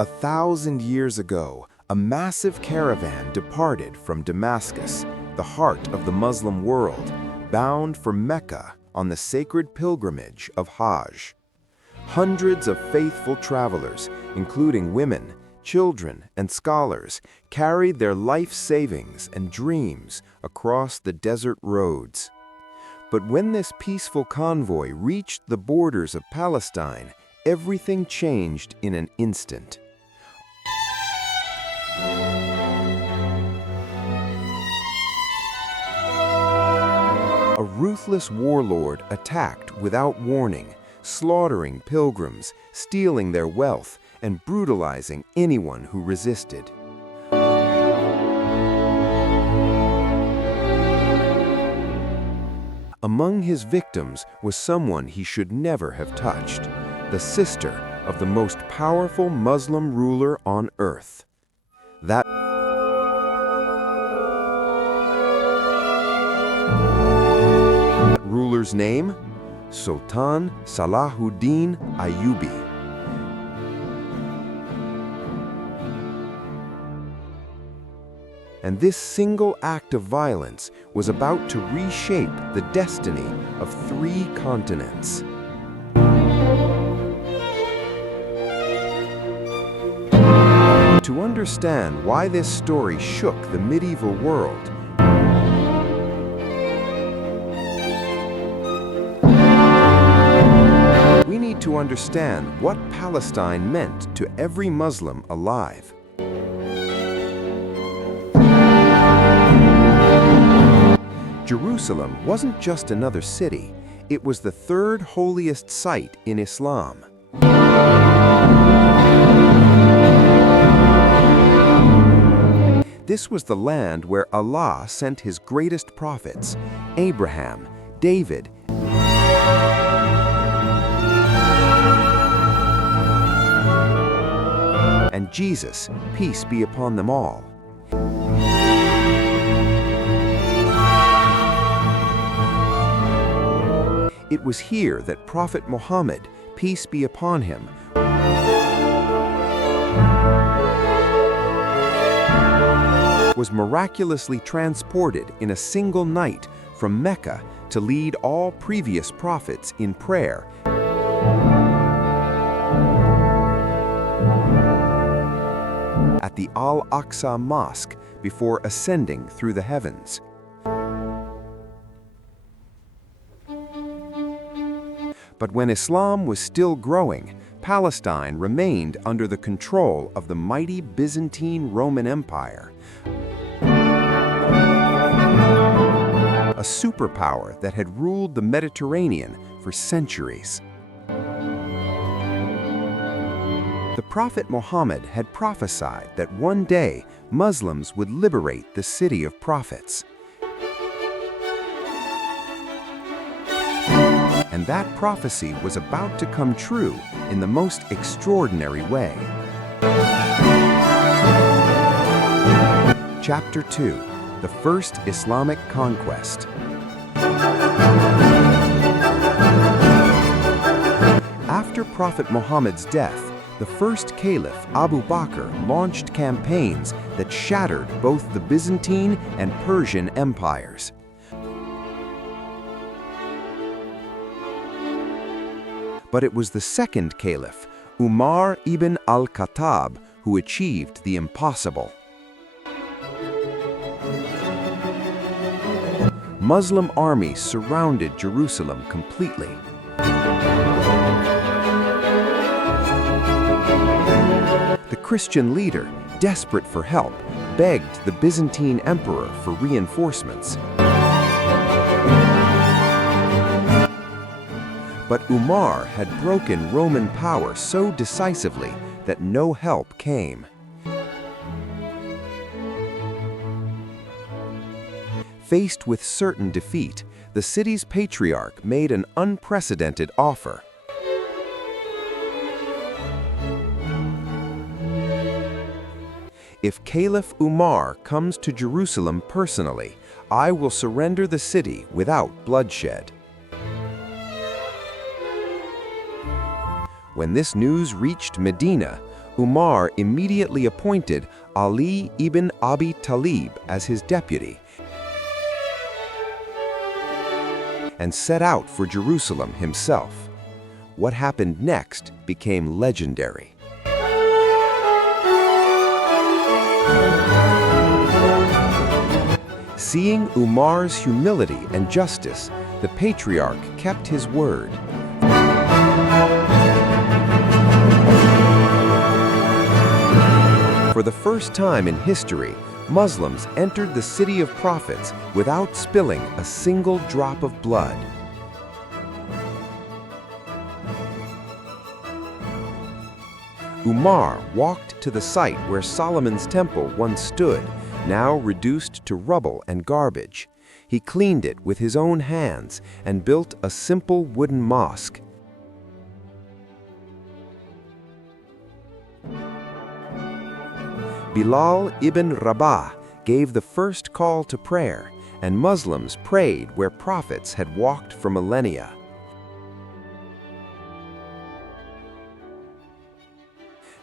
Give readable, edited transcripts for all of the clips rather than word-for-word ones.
1,000 years ago, a massive caravan departed from Damascus, the heart of the Muslim world, bound for Mecca on the sacred pilgrimage of Hajj. Hundreds of faithful travelers, including women, children, and scholars, carried their life savings and dreams across the desert roads. But when this peaceful convoy reached the borders of Palestine, everything changed in an instant. A ruthless warlord attacked without warning, slaughtering pilgrims, stealing their wealth, and brutalizing anyone who resisted. Among his victims was someone he should never have touched, the sister of the most powerful Muslim ruler on earth. That ruler's name? Sultan Salahuddin Ayyubi. And this single act of violence was about to reshape the destiny of 3 continents. To understand why this story shook the medieval world, we need to understand what Palestine meant to every Muslim alive. Jerusalem wasn't just another city, it was the 3rd holiest site in Islam. This was the land where Allah sent his greatest prophets, Abraham, David, and Jesus, peace be upon them all. It was here that Prophet Muhammad, peace be upon him, was miraculously transported in a single night from Mecca to lead all previous prophets in prayer at the Al-Aqsa Mosque before ascending through the heavens. But when Islam was still growing, Palestine remained under the control of the mighty Byzantine Roman Empire, a superpower that had ruled the Mediterranean for centuries. The Prophet Muhammad had prophesied that one day Muslims would liberate the city of prophets. And that prophecy was about to come true in the most extraordinary way. Chapter 2: The First Islamic Conquest. After Prophet Muhammad's death, the first caliph Abu Bakr launched campaigns that shattered both the Byzantine and Persian empires. But it was the second caliph, Umar ibn al-Khattab, who achieved the impossible. Muslim armies surrounded Jerusalem completely. The Christian leader, desperate for help, begged the Byzantine emperor for reinforcements. But Umar had broken Roman power so decisively that no help came. Faced with certain defeat, the city's patriarch made an unprecedented offer. If Caliph Umar comes to Jerusalem personally, I will surrender the city without bloodshed. When this news reached Medina, Umar immediately appointed Ali ibn Abi Talib as his deputy and set out for Jerusalem himself. What happened next became legendary. Seeing Umar's humility and justice, the patriarch kept his word. For the first time in history, Muslims entered the city of prophets without spilling a single drop of blood. Umar walked to the site where Solomon's temple once stood, now reduced to rubble and garbage. He cleaned it with his own hands and built a simple wooden mosque. Bilal ibn Rabah gave the first call to prayer, and Muslims prayed where prophets had walked for millennia.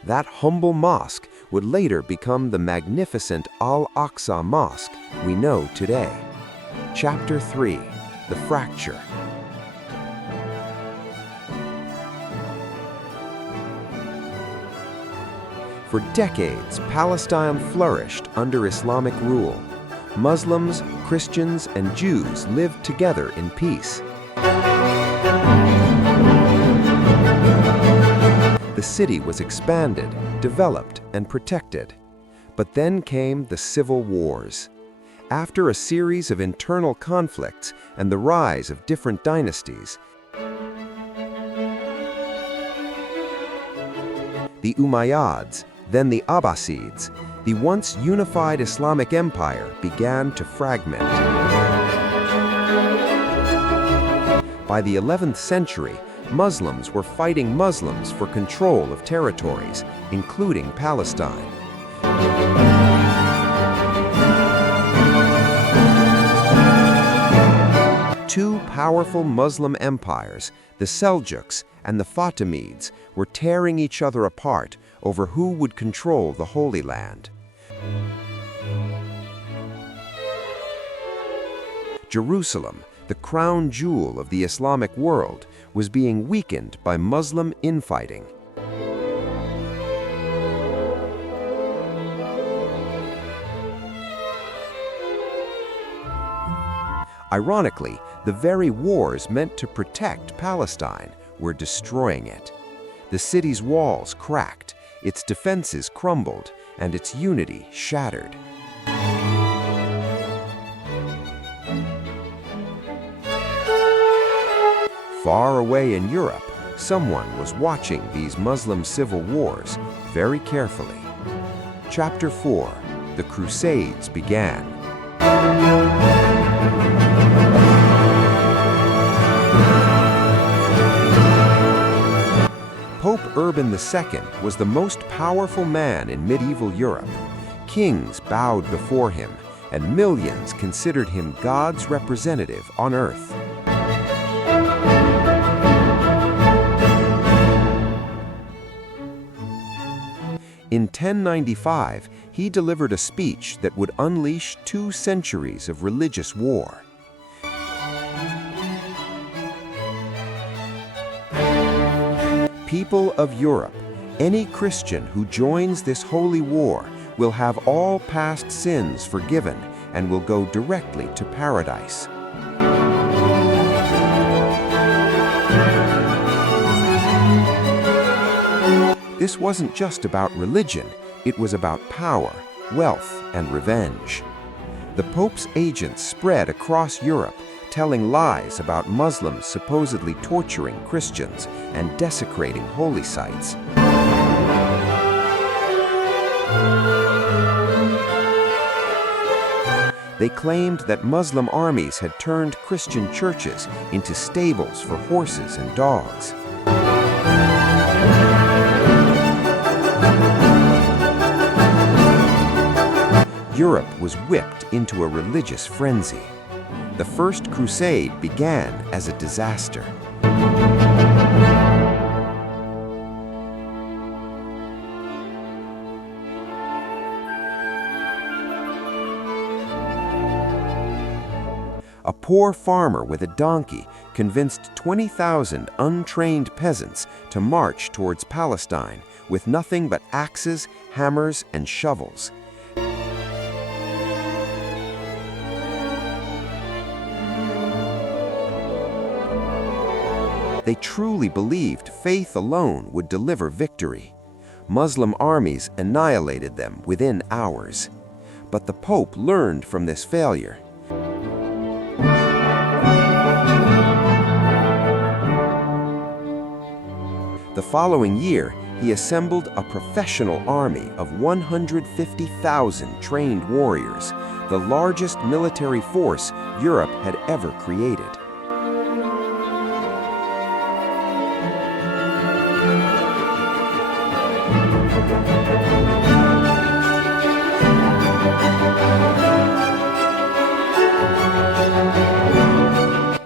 That humble mosque would later become the magnificent Al-Aqsa Mosque we know today. Chapter 3: The Fracture. For decades, Palestine flourished under Islamic rule. Muslims, Christians, and Jews lived together in peace. The city was expanded, developed, and protected. But then came the civil wars. After a series of internal conflicts and the rise of different dynasties, the Umayyads, then the Abbasids, the once unified Islamic empire began to fragment. By the 11th century, Muslims were fighting Muslims for control of territories, including Palestine. Two powerful Muslim empires, the Seljuks and the Fatimids, were tearing each other apart over who would control the Holy Land. Jerusalem, the crown jewel of the Islamic world, was being weakened by Muslim infighting. Ironically, the very wars meant to protect Palestine were destroying it. The city's walls cracked, its defenses crumbled, and its unity shattered. Far away in Europe, someone was watching these Muslim civil wars very carefully. Chapter 4: The Crusades began. Pope Urban II was the most powerful man in medieval Europe. Kings bowed before him, and millions considered him God's representative on earth. In 1095, he delivered a speech that would unleash 2 centuries of religious war. People of Europe, any Christian who joins this holy war will have all past sins forgiven and will go directly to paradise. This wasn't just about religion, it was about power, wealth, and revenge. The Pope's agents spread across Europe, telling lies about Muslims supposedly torturing Christians and desecrating holy sites. They claimed that Muslim armies had turned Christian churches into stables for horses and dogs. Europe was whipped into a religious frenzy. The First Crusade began as a disaster. a poor farmer with a donkey convinced 20,000 untrained peasants to march towards Palestine with nothing but axes, hammers, and shovels. They truly believed faith alone would deliver victory. Muslim armies annihilated them within hours. But the Pope learned from this failure. The following year, he assembled a professional army of 150,000 trained warriors, the largest military force Europe had ever created.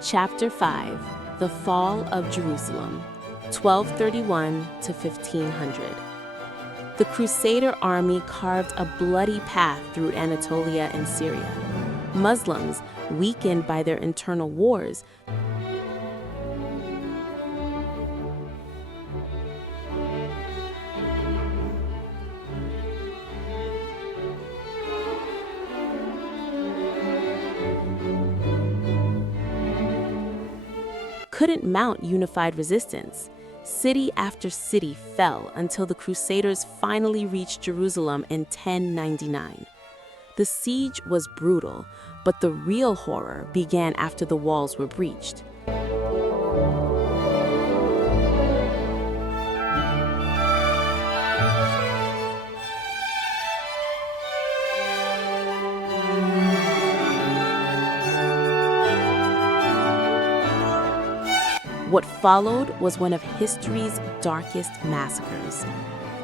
Chapter 5, The Fall of Jerusalem, 1231 to 1500. The Crusader army carved a bloody path through Anatolia and Syria. Muslims, weakened by their internal wars, couldn't mount unified resistance. City after city fell until the Crusaders finally reached Jerusalem in 1099. The siege was brutal, but the real horror began after the walls were breached. What followed was one of history's darkest massacres.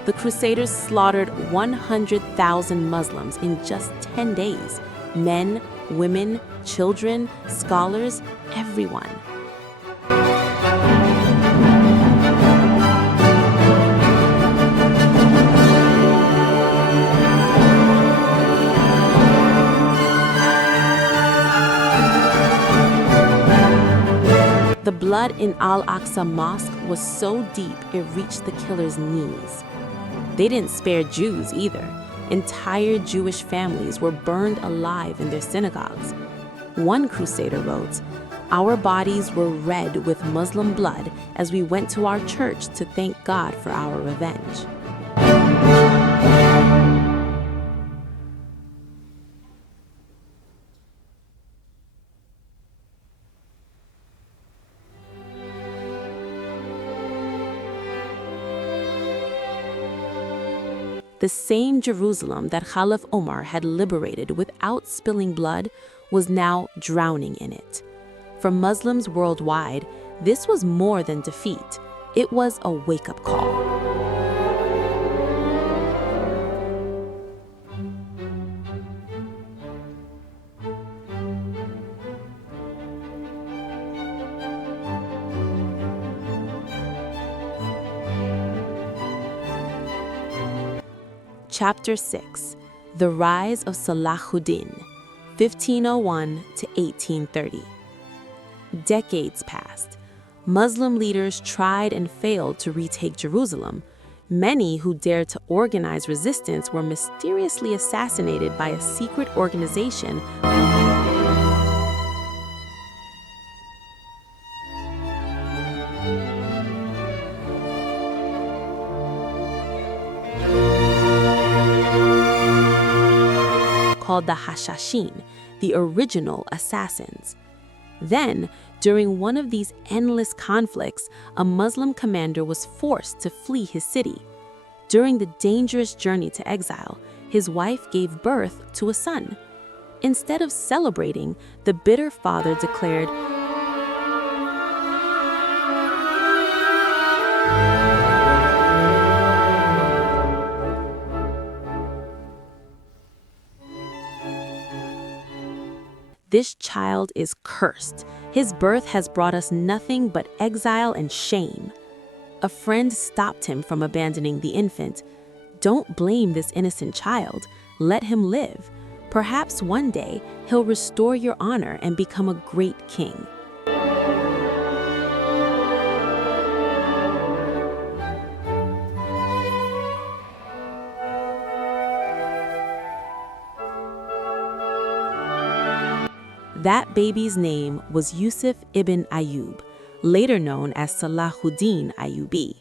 The Crusaders slaughtered 100,000 Muslims in just 10 days. Men, women, children, scholars, everyone. The blood in Al-Aqsa Mosque was so deep it reached the killers' knees. They didn't spare Jews either. Entire Jewish families were burned alive in their synagogues. One crusader wrote, "Our bodies were red with Muslim blood as we went to our church to thank God for our revenge." The same Jerusalem that Caliph Omar had liberated without spilling blood was now drowning in it. For Muslims worldwide, this was more than defeat. It was a wake-up call. Chapter 6, The Rise of Salahuddin, 1501 to 1830. Decades passed. Muslim leaders tried and failed to retake Jerusalem. Many who dared to organize resistance were mysteriously assassinated by a secret organization called the Hashashin, the original assassins. Then, during one of these endless conflicts, a Muslim commander was forced to flee his city. During the dangerous journey to exile, his wife gave birth to a son. Instead of celebrating, the bitter father declared, "This child is cursed. His birth has brought us nothing but exile and shame." A friend stopped him from abandoning the infant. "Don't blame this innocent child. Let him live. Perhaps one day he'll restore your honor and become a great king. That baby's name was Yusuf ibn Ayyub, later known as Salahuddin Ayyubi.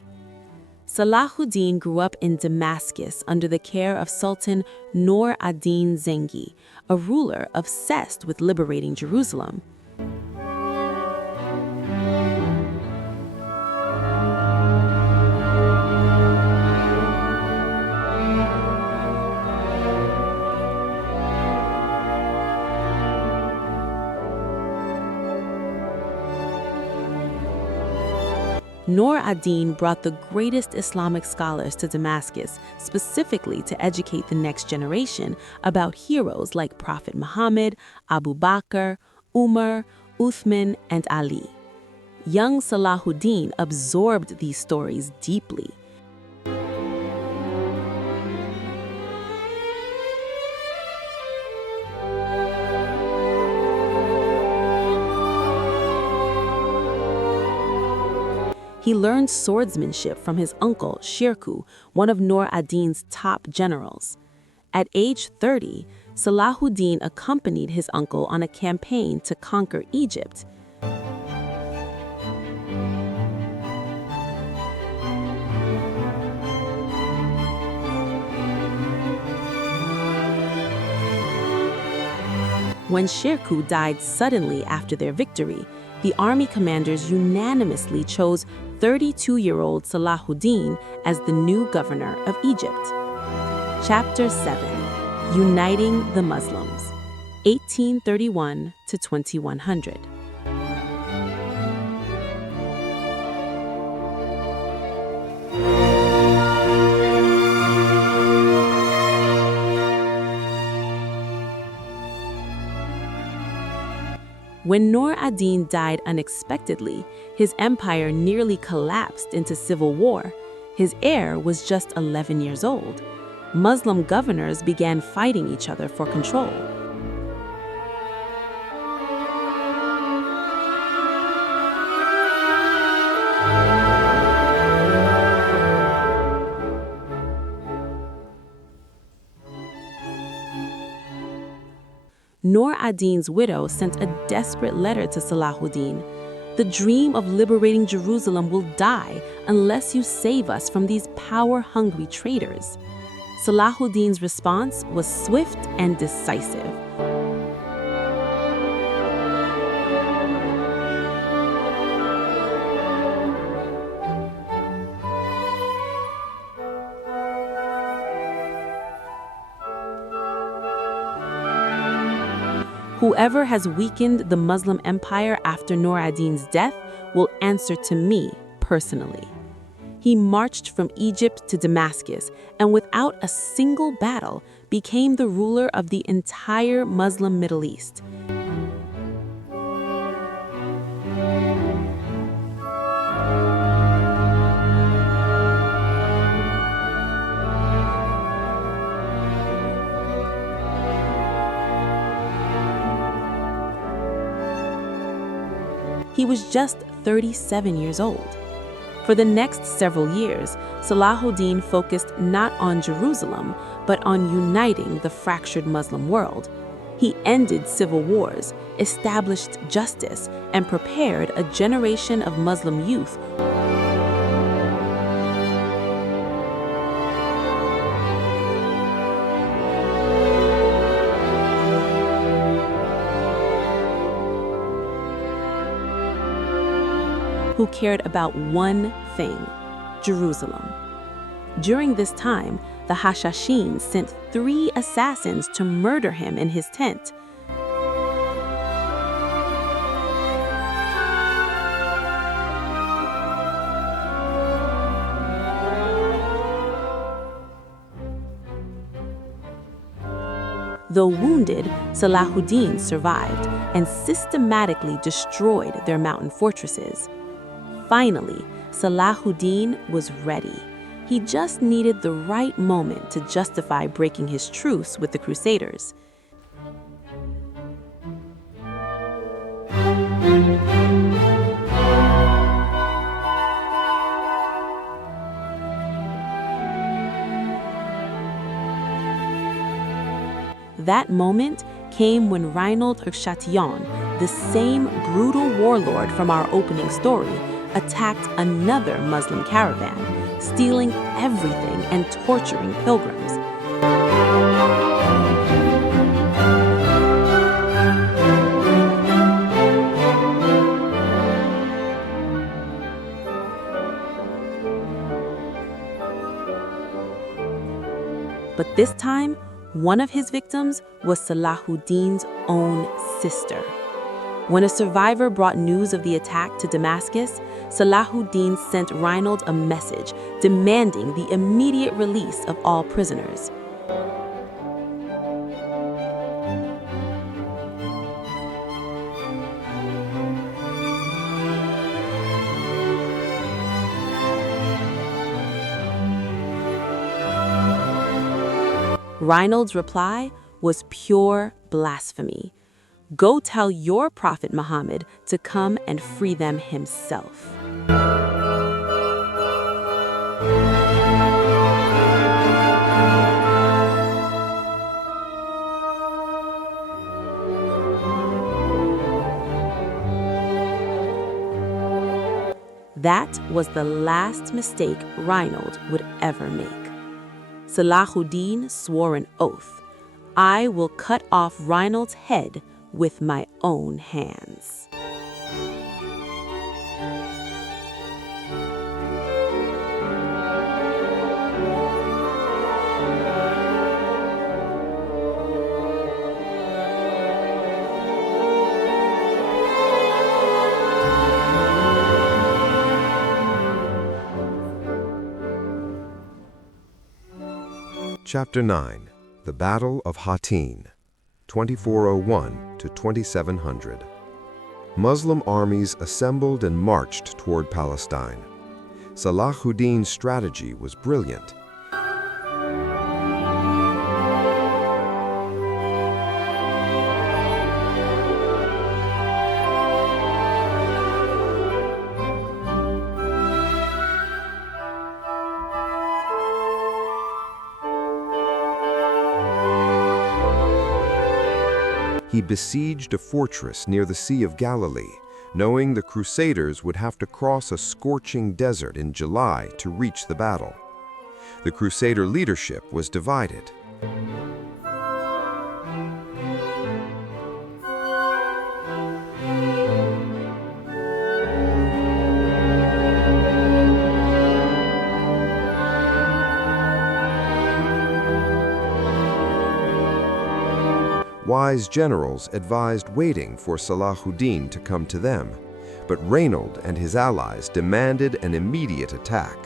Salahuddin grew up in Damascus under the care of Sultan Nur ad-Din Zengi, a ruler obsessed with liberating Jerusalem. Nur ad-Din brought the greatest Islamic scholars to Damascus, specifically to educate the next generation about heroes like Prophet Muhammad, Abu Bakr, Umar, Uthman, and Ali. Young Salahuddin absorbed these stories deeply. He learned swordsmanship from his uncle, Shirkuh, one of Nur ad-Din's top generals. At age 30, Salahuddin accompanied his uncle on a campaign to conquer Egypt. When Shirkuh died suddenly after their victory, the army commanders unanimously chose 32-year-old Salahuddin as the new governor of Egypt. Chapter 7: Uniting the Muslims, 1831 to 2100. When Nur ad-Din died unexpectedly, his empire nearly collapsed into civil war. His heir was just 11 years old. Muslim governors began fighting each other for control. Nur ad-Din's widow sent a desperate letter to Salahuddin. "The dream of liberating Jerusalem will die unless you save us from these power-hungry traitors." Salahuddin's response was swift and decisive. Whoever has weakened the Muslim empire after Nur ad-Din's death will answer to me personally. He marched from Egypt to Damascus and without a single battle became the ruler of the entire Muslim Middle East. He was just 37 years old. For the next several years, Salahuddin focused not on Jerusalem, but on uniting the fractured Muslim world. He ended civil wars, established justice, and prepared a generation of Muslim youth who cared about one thing: Jerusalem. During this time, the Hashashin sent 3 assassins to murder him in his tent. Though wounded, Salahuddin survived and systematically destroyed their mountain fortresses. Finally, Salahuddin was ready. He just needed the right moment to justify breaking his truce with the Crusaders. That moment came when Reinald Chatillon, the same brutal warlord from our opening story, attacked another Muslim caravan, stealing everything and torturing pilgrims. But this time, one of his victims was Salahuddin's own sister. When a survivor brought news of the attack to Damascus, Salahuddin sent Reinald a message demanding the immediate release of all prisoners. Reinald's reply was pure blasphemy. Go tell your prophet Muhammad to come and free them himself. That was the last mistake Reinald would ever make. Salahuddin swore an oath, "I will cut off Reinald's head with my own hands." Chapter 9. The Battle of Hattin, 2401 to 2700. Muslim armies assembled and marched toward Palestine. Salahuddin's strategy was brilliant. He besieged a fortress near the Sea of Galilee, knowing the Crusaders would have to cross a scorching desert in July to reach the battle. The Crusader leadership was divided. Wise generals advised waiting for Salahuddin to come to them, but Reinald and his allies demanded an immediate attack.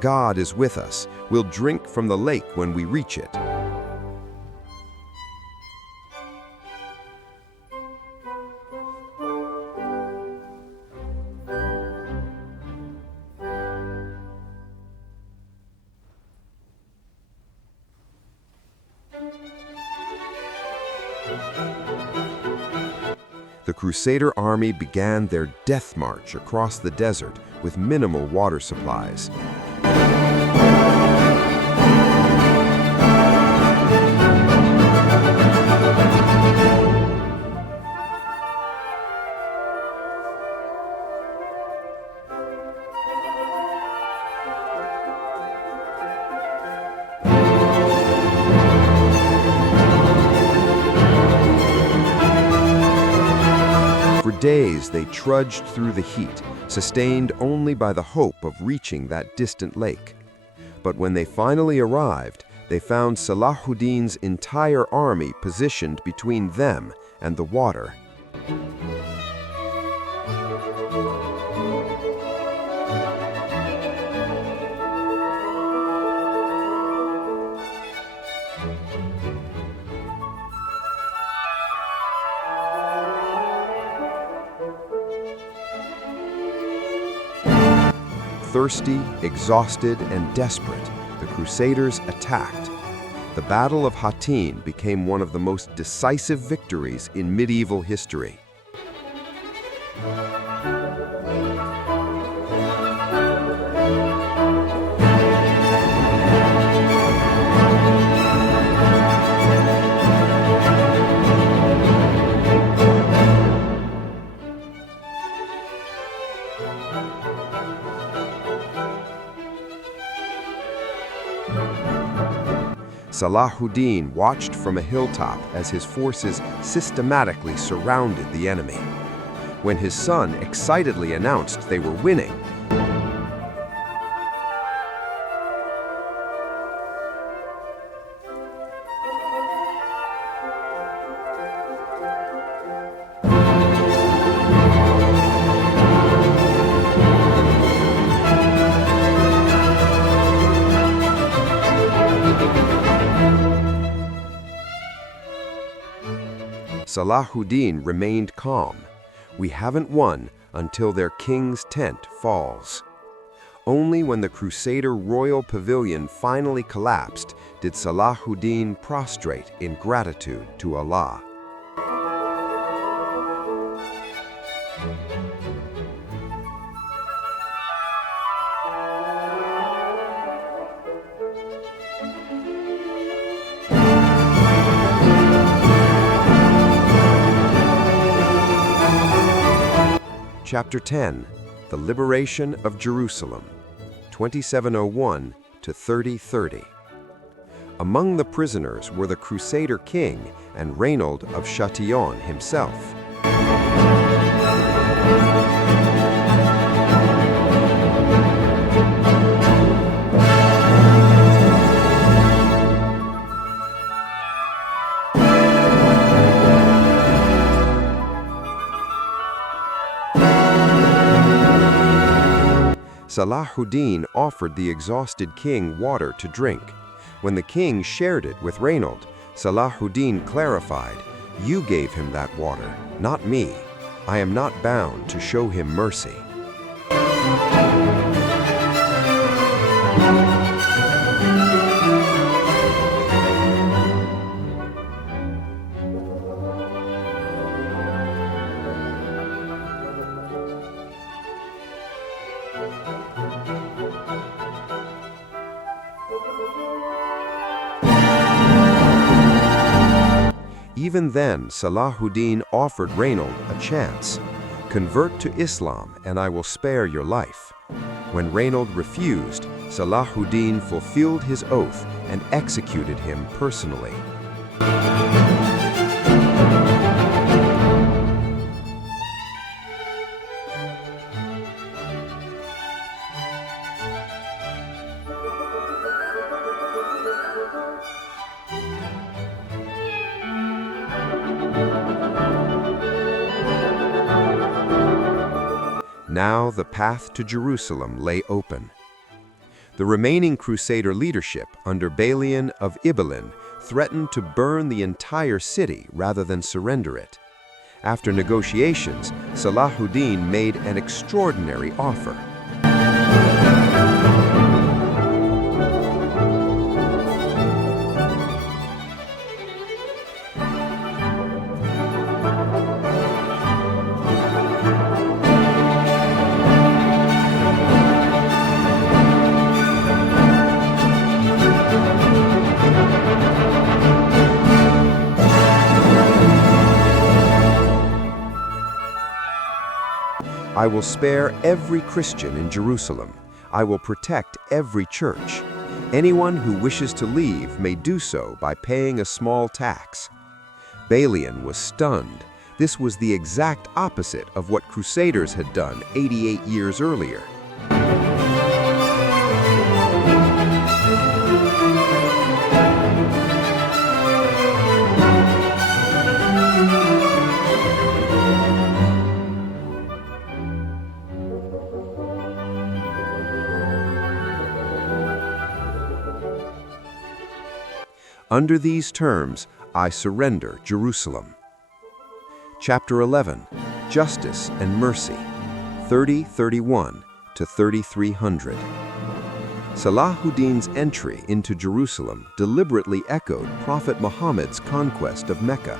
"God is with us. We'll drink from the lake when we reach it." The Crusader army began their death march across the desert with minimal water supplies. For days, they trudged through the heat, sustained only by the hope of reaching that distant lake. But when they finally arrived, they found Salahuddin's entire army positioned between them and the water. Thirsty, exhausted, and desperate, the Crusaders attacked. The Battle of Hattin became one of the most decisive victories in medieval history. Salahuddin watched from a hilltop as his forces systematically surrounded the enemy. When his son excitedly announced they were winning, Salahuddin remained calm. We haven't won until their king's tent falls. Only when the Crusader royal pavilion finally collapsed did Salahuddin prostrate in gratitude to Allah. Chapter 10, The Liberation of Jerusalem, 2701 to 3030. Among the prisoners were the Crusader king and Reynold of Chatillon himself. Salahuddin offered the exhausted king water to drink. When the king shared it with Reynold, Salahuddin clarified, "You gave him that water, not me. I am not bound to show him mercy." Even then, Salahuddin offered Reynold a chance. "Convert to Islam and I will spare your life." When Reynold refused, Salahuddin fulfilled his oath and executed him personally. Now the path to Jerusalem lay open. The remaining Crusader leadership under Balian of Ibelin threatened to burn the entire city rather than surrender it. After negotiations, Salahuddin made an extraordinary offer. "I will spare every Christian in Jerusalem. I will protect every church. Anyone who wishes to leave may do so by paying a small tax." Balian was stunned. This was the exact opposite of what Crusaders had done 88 years earlier. Under these terms, I surrender Jerusalem. Chapter 11, Justice and Mercy, 3031 to 3300. Salahuddin's entry into Jerusalem deliberately echoed Prophet Muhammad's conquest of Mecca.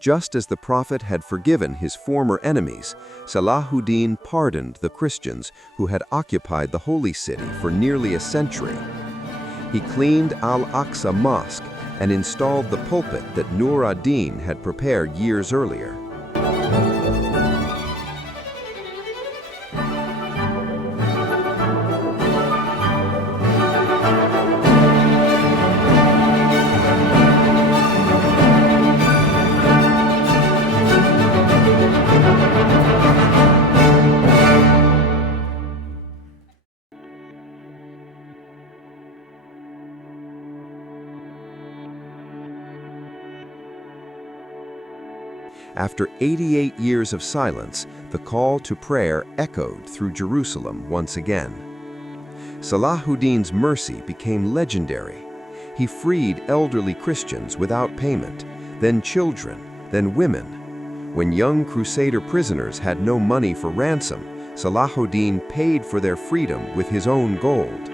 Just as the Prophet had forgiven his former enemies, Salahuddin pardoned the Christians who had occupied the holy city for nearly a century. He cleaned Al-Aqsa Mosque and installed the pulpit that Nur ad-Din had prepared years earlier. After 88 years of silence, the call to prayer echoed through Jerusalem once again. Salahuddin's mercy became legendary. He freed elderly Christians without payment, then children, then women. When young Crusader prisoners had no money for ransom, Salahuddin paid for their freedom with his own gold.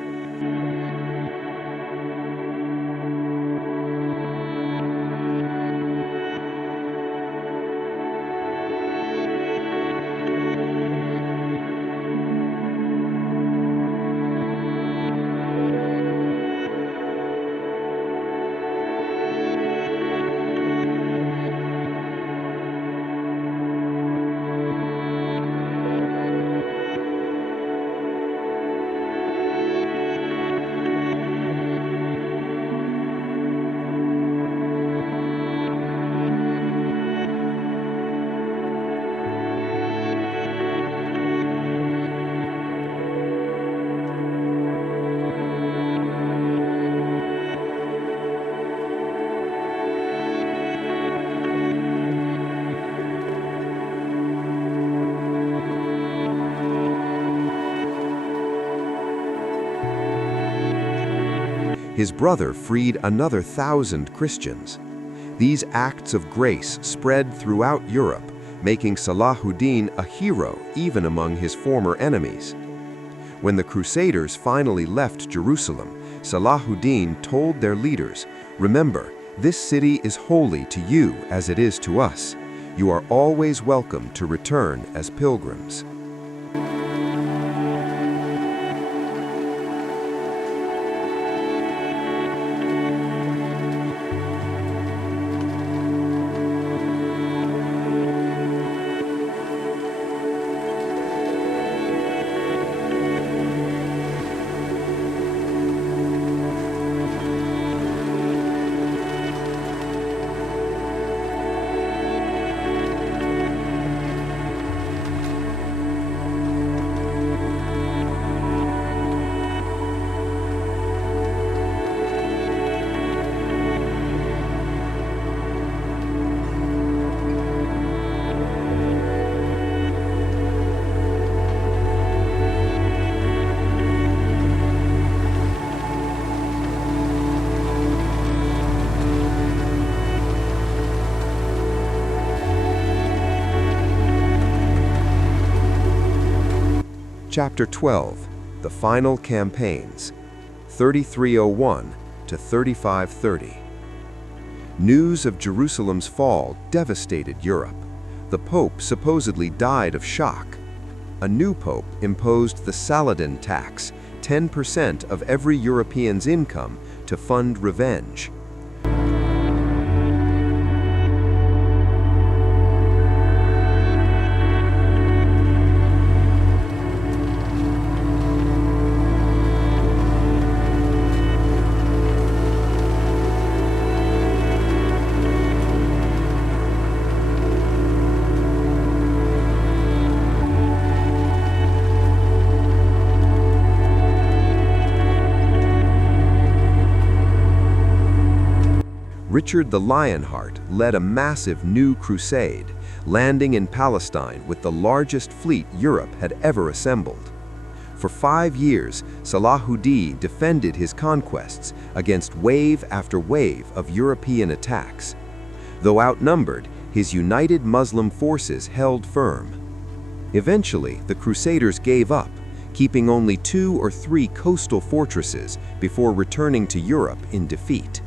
His brother freed another 1,000 Christians. These acts of grace spread throughout Europe, making Salahuddin a hero even among his former enemies. When the Crusaders finally left Jerusalem, Salahuddin told their leaders, "Remember, this city is holy to you as it is to us. You are always welcome to return as pilgrims." Chapter 12, The Final Campaigns, 3301 to 3530. News of Jerusalem's fall devastated Europe. The Pope supposedly died of shock. A new Pope imposed the Saladin tax, 10% of every European's income, to fund revenge. Richard the Lionheart led a massive new crusade, landing in Palestine with the largest fleet Europe had ever assembled. For 5 years, Salahuddin defended his conquests against wave after wave of European attacks. Though outnumbered, his united Muslim forces held firm. Eventually, the Crusaders gave up, keeping only 2 or 3 coastal fortresses before returning to Europe in defeat.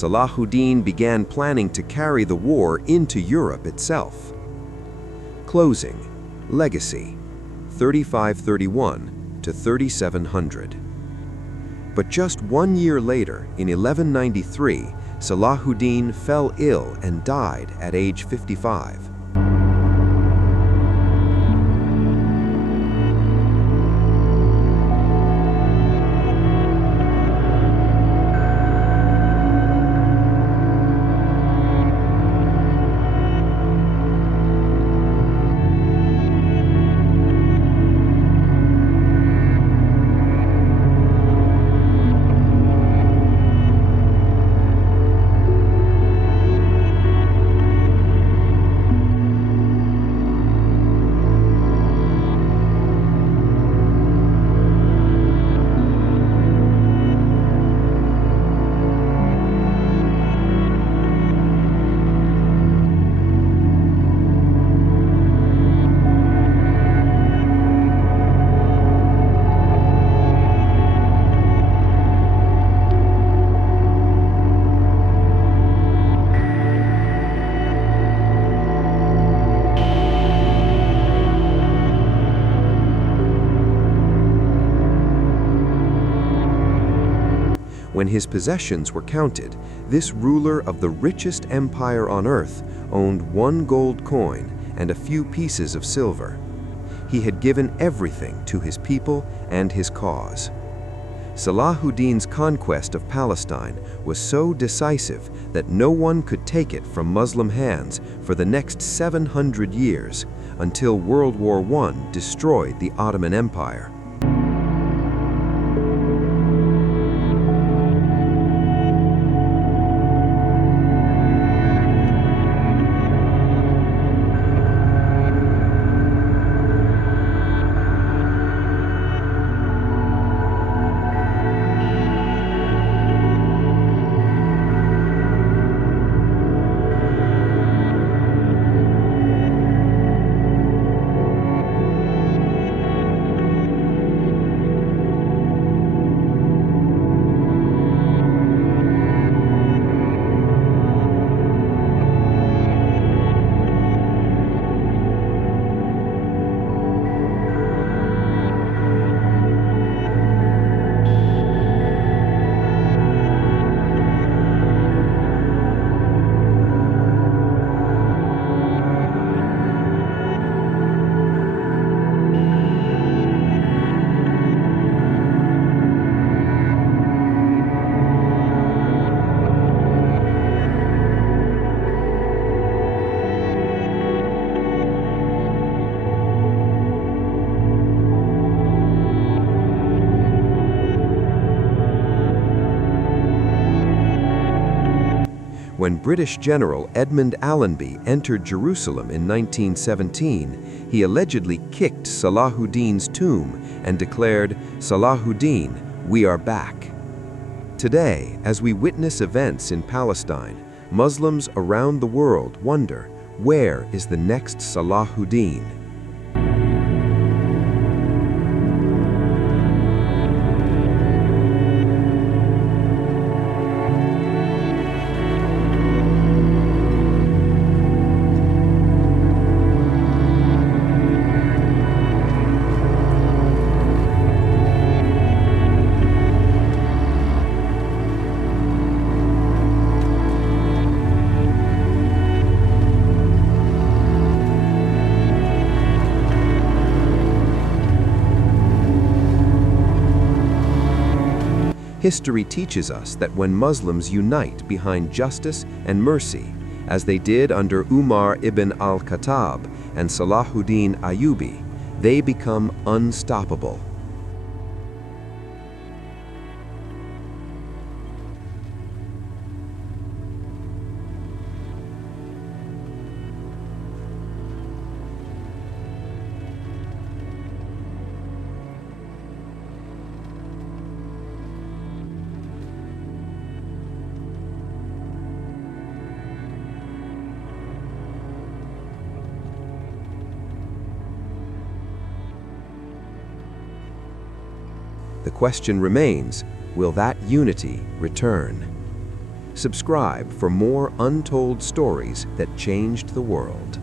Salahuddin began planning to carry the war into Europe itself. Closing. Legacy. 3531 to 3700. But just 1 year later, in 1193, Salahuddin fell ill and died at age 55. When his possessions were counted, this ruler of the richest empire on earth owned 1 gold coin and a few pieces of silver. He had given everything to his people and his cause. Salahuddin's conquest of Palestine was so decisive that no one could take it from Muslim hands for the next 700 years, until World War I destroyed the Ottoman Empire. When British General Edmund Allenby entered Jerusalem in 1917, he allegedly kicked Salahuddin's tomb and declared, "Salahuddin, we are back." Today, as we witness events in Palestine, Muslims around the world wonder, where is the next Salahuddin? History teaches us that when Muslims unite behind justice and mercy, as they did under Umar ibn al-Khattab and Salahuddin Ayyubi, they become unstoppable. The question remains, will that unity return? Subscribe for more untold stories that changed the world.